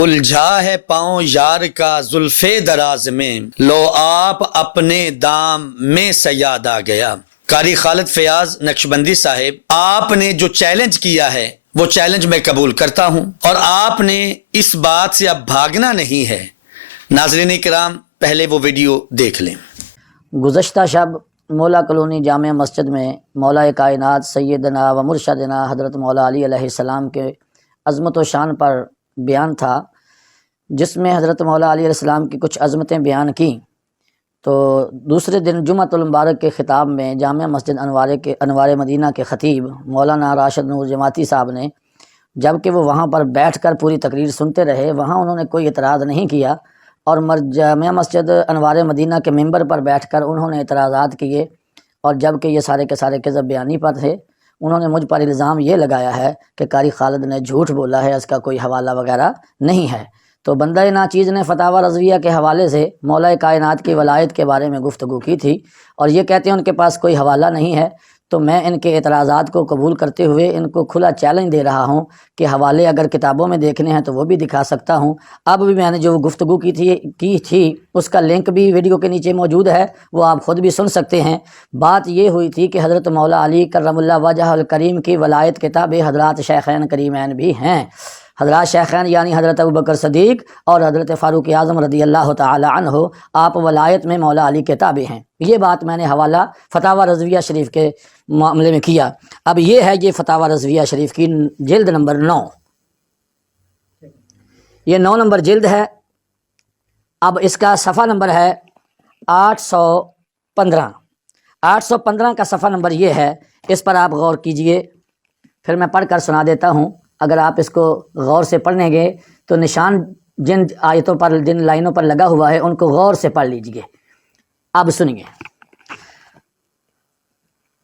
الجھا ہے پاؤں یار کا زلف دراز میں، لو آپ اپنے دام میں سیاد آ گیا۔ قاری خالد فیاض نقشبندی صاحب، آپ نے جو چیلنج کیا ہے وہ چیلنج میں قبول کرتا ہوں، اور آپ نے اس بات سے اب بھاگنا نہیں ہے۔ ناظرین کرام، پہلے وہ ویڈیو دیکھ لیں۔ گزشتہ شب مولا کلونی جامع مسجد میں مولا کائنات سیدنا و مرشدنا حضرت مولا علی علیہ السلام کے عظمت و شان پر بیان تھا، جس میں حضرت مولا علی علیہ السلام کی کچھ عظمتیں بیان کی۔ تو دوسرے دن جمعۃ المبارک کے خطاب میں جامع مسجد انوار مدینہ کے خطیب مولانا راشد نور جماعتی صاحب نے، جب کہ وہ وہاں پر بیٹھ کر پوری تقریر سنتے رہے، وہاں انہوں نے کوئی اعتراض نہیں کیا، اور جامع مسجد انوار مدینہ کے ممبر پر بیٹھ کر انہوں نے اعتراضات کیے، اور جب کہ یہ سارے کے سارے کذب بیانی پر تھے، انہوں نے مجھ پر الزام یہ لگایا ہے کہ قاری خالد نے جھوٹ بولا ہے، اس کا کوئی حوالہ وغیرہ نہیں ہے۔ تو بندہ ناچیز نے فتاوی رضویہ کے حوالے سے مولا کائنات کی ولایت کے بارے میں گفتگو کی تھی، اور یہ کہتے ہیں ان کے پاس کوئی حوالہ نہیں ہے۔ تو میں ان کے اعتراضات کو قبول کرتے ہوئے ان کو کھلا چیلنج دے رہا ہوں کہ حوالے اگر کتابوں میں دیکھنے ہیں تو وہ بھی دکھا سکتا ہوں۔ اب بھی میں نے جو گفتگو کی تھی اس کا لنک بھی ویڈیو کے نیچے موجود ہے، وہ آپ خود بھی سن سکتے ہیں۔ بات یہ ہوئی تھی کہ حضرت مولا علی کرم اللہ وجہ الکریم کی ولایت کتاب حضرات شیخین کریمین بھی ہیں۔ حضرات شیخین یعنی حضرت ابوبکر صدیق اور حضرت فاروق اعظم رضی اللہ تعالی عنہ، آپ ولایت میں مولا علی کے تابع ہیں۔ یہ بات میں نے حوالہ فتاوی رضویہ شریف کے معاملے میں کیا۔ اب یہ ہے یہ فتاوی رضویہ شریف کی جلد نمبر 9، یہ 9 نمبر جلد ہے۔ اب اس کا صفحہ نمبر ہے 815۔ 815 کا صفحہ نمبر یہ ہے، اس پر آپ غور کیجئے، پھر میں پڑھ کر سنا دیتا ہوں۔ اگر آپ اس کو غور سے پڑھنے گے تو نشان جن آیتوں پر، جن لائنوں پر لگا ہوا ہے، ان کو غور سے پڑھ لیجئے۔ اب سنیے،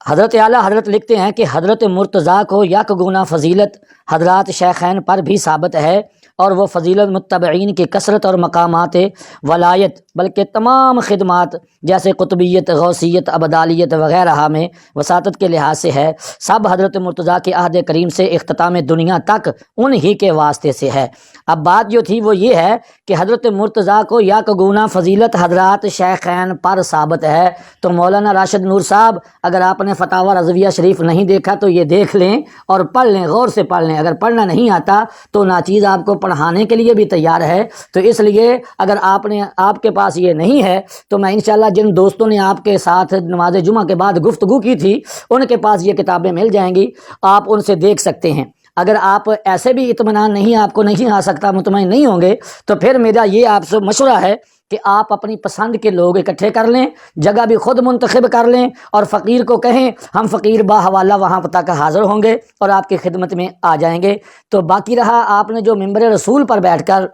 حضرت اعلیٰ حضرت لکھتے ہیں کہ حضرت مرتضیٰ کو یک گنا فضیلت حضرات شیخین پر بھی ثابت ہے، اور وہ فضیلت متبعین کی کثرت اور مقامات ولایت بلکہ تمام خدمات جیسے قطبیت، غوثیت، ابدالیت وغیرہ میں وساطت کے لحاظ سے ہے، سب حضرت مرتضیٰ کے عہد کریم سے اختتام دنیا تک انہی کے واسطے سے ہے۔ اب بات جو تھی وہ یہ ہے کہ حضرت مرتضیٰ کو یک گنا فضیلت حضرات شیخین پر ثابت ہے۔ تو مولانا راشد نور صاحب، اگر آپ نے فتاوی رضویہ شریف نہیں دیکھا تو یہ دیکھ لیں اور پڑھ لیں، غور سے پڑھ لیں۔ اگر پڑھنا نہیں آتا تو ناچیز آپ کو پڑھانے کے لیے بھی تیار ہے۔ تو اس لیے اگر آپ کے پاس یہ نہیں ہے تو میں انشاءاللہ جن دوستوں نے آپ کے ساتھ نماز جمعہ کے بعد گفتگو کی تھی، ان کے پاس یہ کتابیں مل جائیں گی، آپ ان سے دیکھ سکتے ہیں۔ اگر آپ ایسے بھی اطمینان نہیں، آپ کو نہیں آ سکتا، مطمئن نہیں ہوں گے، تو پھر میرا یہ آپ سے مشورہ ہے کہ آپ اپنی پسند کے لوگ اکٹھے کر لیں، جگہ بھی خود منتخب کر لیں، اور فقیر کو کہیں ہم فقیر با حوالہ وہاں تک حاضر ہوں گے اور آپ کی خدمت میں آ جائیں گے۔ تو باقی رہا، آپ نے جو ممبر رسول پر بیٹھ کر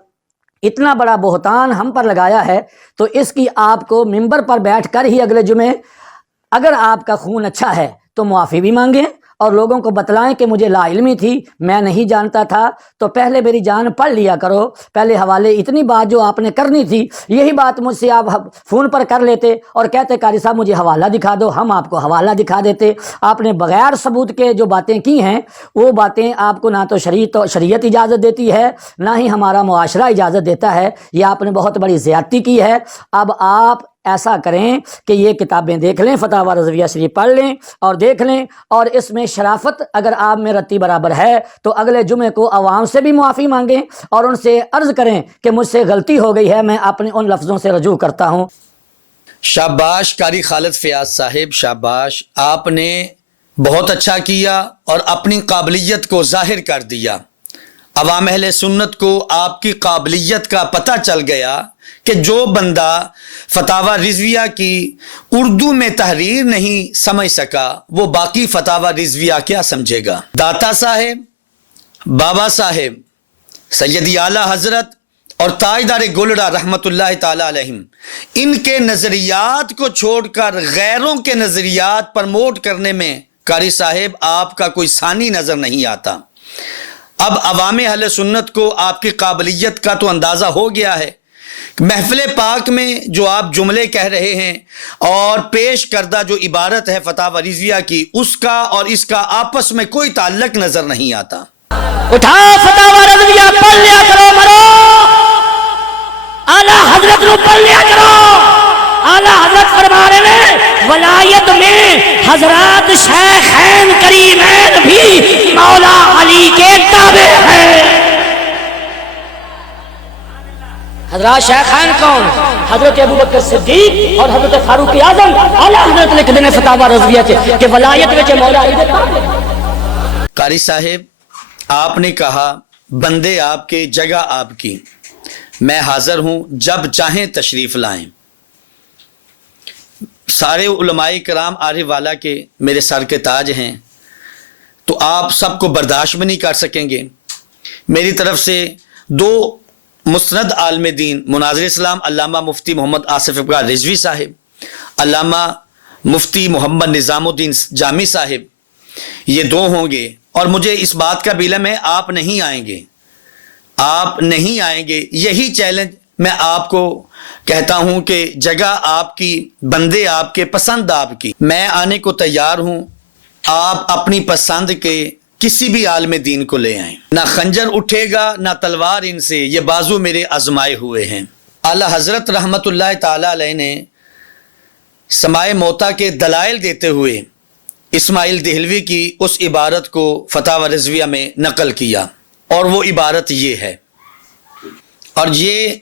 اتنا بڑا بہتان ہم پر لگایا ہے، تو اس کی آپ کو ممبر پر بیٹھ کر ہی اگلے جمعے، اگر آپ کا خون اچھا ہے تو معافی بھی مانگیں، اور لوگوں کو بتلائیں کہ مجھے لا علمی تھی، میں نہیں جانتا تھا، تو پہلے میری جان پڑھ لیا کرو، پہلے حوالے اتنی بات جو آپ نے کرنی تھی، یہی بات مجھ سے آپ فون پر کر لیتے اور کہتے قاری صاحب مجھے حوالہ دکھا دو، ہم آپ کو حوالہ دکھا دیتے۔ آپ نے بغیر ثبوت کے جو باتیں کی ہیں، وہ باتیں آپ کو نہ تو شریعت اجازت دیتی ہے، نہ ہی ہمارا معاشرہ اجازت دیتا ہے، یہ آپ نے بہت بڑی زیادتی کی ہے۔ اب آپ ایسا کریں کہ یہ کتابیں دیکھ لیں، فتاوی رضویہ شریف پڑھ لیں اور دیکھ لیں، اور اس میں شرافت اگر آپ میں رتی برابر ہے تو اگلے جمعے کو عوام سے بھی معافی مانگیں اور ان سے عرض کریں کہ مجھ سے غلطی ہو گئی ہے، میں اپنے ان لفظوں سے رجوع کرتا ہوں۔ شاباش قاری خالد فیاض صاحب، شاباش، آپ نے بہت اچھا کیا اور اپنی قابلیت کو ظاہر کر دیا۔ عوام اہل سنت کو آپ کی قابلیت کا پتہ چل گیا کہ جو بندہ فتاوی رضویہ کی اردو میں تحریر نہیں سمجھ سکا، وہ باقی فتاوی رضویہ کیا سمجھے گا؟ داتا صاحب، بابا صاحب، سیدی اعلیٰ حضرت اور تاجدار گولڑا رحمت اللہ تعالی علیہم، ان کے نظریات کو چھوڑ کر غیروں کے نظریات پرموٹ کرنے میں قاری صاحب آپ کا کوئی ثانی نظر نہیں آتا۔ اب عوام اہل سنت کو آپ کی قابلیت کا تو اندازہ ہو گیا ہے۔ محفل پاک میں جو آپ جملے کہہ رہے ہیں اور پیش کردہ جو عبارت ہے فتاوی رضویہ کی، اس کا اور اس کا آپس میں کوئی تعلق نظر نہیں آتا۔ اٹھا فتاوی رضویہ پڑھ لیا کرو مرو۔ حضرات شیخین کریمین بھی مولا علی کے تابع ہیں۔ حضرات شیخین کون؟ حضرت ابوبکر صدیق اور حضرت فاروق اعظم۔ اعلیٰ حضرت لکھ دینے فتاوی رضویہ سے کہ ولایت وچ مولا علی دے تابع۔ قاری صاحب آپ نے کہا بندے آپ کے، جگہ آپ کی، میں حاضر ہوں، جب چاہیں تشریف لائیں۔ سارے علماء کرام عارف والا کے میرے سر کے تاج ہیں، تو آپ سب کو برداشت بھی نہیں کر سکیں گے۔ میری طرف سے دو مسند عالم دین مناظر اسلام علامہ مفتی محمد آصف اقبال رضوی صاحب، علامہ مفتی محمد نظام الدین جامی صاحب، یہ دو ہوں گے، اور مجھے اس بات کا بھی علم ہے آپ نہیں آئیں گے، آپ نہیں آئیں گے۔ یہی چیلنج میں آپ کو کہتا ہوں کہ جگہ آپ کی، بندے آپ کے، پسند آپ کی، میں آنے کو تیار ہوں۔ آپ اپنی پسند کے کسی بھی عالم دین کو لے آئیں، نہ خنجر اٹھے گا نہ تلوار ان سے، یہ بازو میرے آزمائے ہوئے ہیں۔ اعلیٰ حضرت رحمت اللہ تعالی علیہ نے سمائے موتا کے دلائل دیتے ہوئے اسماعیل دہلوی کی اس عبارت کو فتاوی رضویہ میں نقل کیا، اور وہ عبارت یہ ہے، اور یہ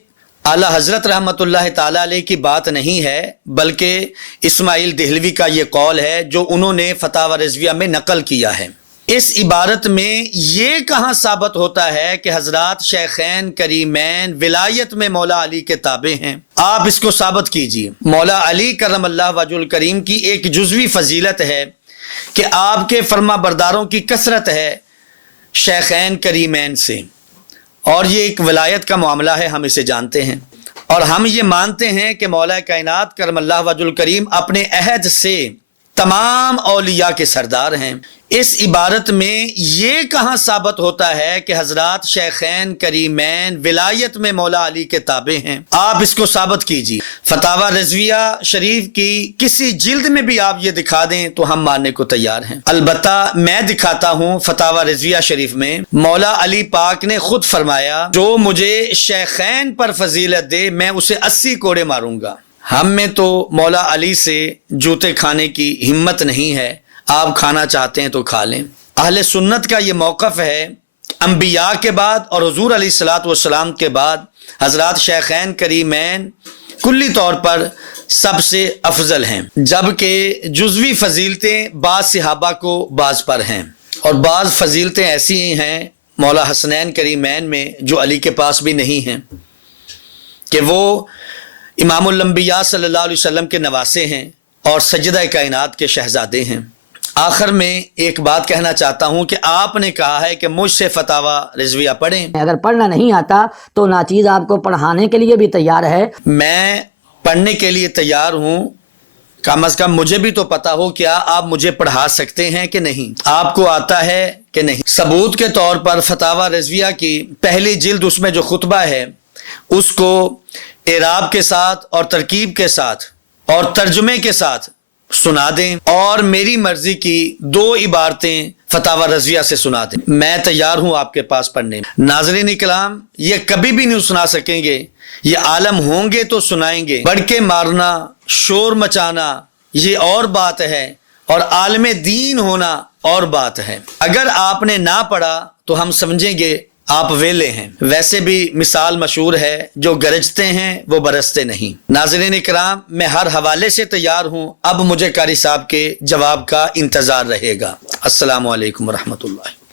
اعلیٰ حضرت رحمت اللہ تعالی علیہ کی بات نہیں ہے، بلکہ اسماعیل دہلوی کا یہ قول ہے جو انہوں نے فتاوی رضویہ میں نقل کیا ہے۔ اس عبارت میں یہ کہاں ثابت ہوتا ہے کہ حضرات شیخین کریمین ولایت میں مولا علی کے تابع ہیں؟ آپ اس کو ثابت کیجئے۔ مولا علی کرم اللہ وجہ الکریم کی ایک جزوی فضیلت ہے کہ آپ کے فرما برداروں کی کثرت ہے شیخین کریمین سے، اور یہ ایک ولایت کا معاملہ ہے، ہم اسے جانتے ہیں، اور ہم یہ مانتے ہیں کہ مولا کائنات کرم اللہ وجہ الکریم اپنے عہد سے تمام اولیاء کے سردار ہیں۔ اس عبارت میں یہ کہاں ثابت ہوتا ہے کہ حضرات شیخین کریمین ولایت میں مولا علی کے تابع ہیں؟ آپ اس کو ثابت کیجیے۔ فتاوی رضویہ شریف کی کسی جلد میں بھی آپ یہ دکھا دیں تو ہم ماننے کو تیار ہیں۔ البتہ میں دکھاتا ہوں فتاوی رضویہ شریف میں مولا علی پاک نے خود فرمایا جو مجھے شیخین پر فضیلت دے میں اسے 80 کوڑے ماروں گا۔ ہم میں تو مولا علی سے جوتے کھانے کی ہمت نہیں ہے، آپ کھانا چاہتے ہیں تو کھا لیں۔ اہل سنت کا یہ موقف ہے، انبیاء کے بعد اور حضور علیہ الصلوۃ والسلام کے بعد حضرات شیخین کریمین کلی طور پر سب سے افضل ہیں، جبکہ جزوی فضیلتیں بعض صحابہ کو بعض پر ہیں، اور بعض فضیلتیں ایسی ہیں مولا حسنین کریمین میں جو علی کے پاس بھی نہیں ہیں، کہ وہ امام الانبیاء صلی اللہ علیہ وسلم کے نواسے ہیں اور سجدہ کائنات کے شہزادے ہیں۔ آخر میں ایک بات کہنا چاہتا ہوں کہ آپ نے کہا ہے کہ مجھ سے فتاوی رضویہ پڑھیں، اگر پڑھنا نہیں آتا تو ناچیز آپ کو پڑھانے کے لیے بھی تیار ہے۔ میں پڑھنے کے لیے تیار ہوں، کم از کم مجھے بھی تو پتا ہو کیا آپ مجھے پڑھا سکتے ہیں کہ نہیں، آپ کو آتا ہے کہ نہیں۔ ثبوت کے طور پر فتاوی رضویہ کی پہلی جلد، اس میں جو خطبہ ہے اس کو اعراب کے ساتھ اور ترکیب کے ساتھ اور ترجمے کے ساتھ سنا دیں، اور میری مرضی کی 2 عبارتیں فتاوی رضویہ سے سنا دیں، میں تیار ہوں آپ کے پاس پڑھنے میں۔ ناظرین اکرام، یہ کبھی بھی نہیں سنا سکیں گے، یہ عالم ہوں گے تو سنائیں گے، بڑھ کے مارنا، شور مچانا یہ اور بات ہے، اور عالم دین ہونا اور بات ہے۔ اگر آپ نے نہ پڑھا تو ہم سمجھیں گے آپ ویلے ہیں۔ ویسے بھی مثال مشہور ہے، جو گرجتے ہیں وہ برستے نہیں۔ ناظرین اکرام، میں ہر حوالے سے تیار ہوں، اب مجھے قاری صاحب کے جواب کا انتظار رہے گا۔ السلام علیکم ورحمۃ اللہ۔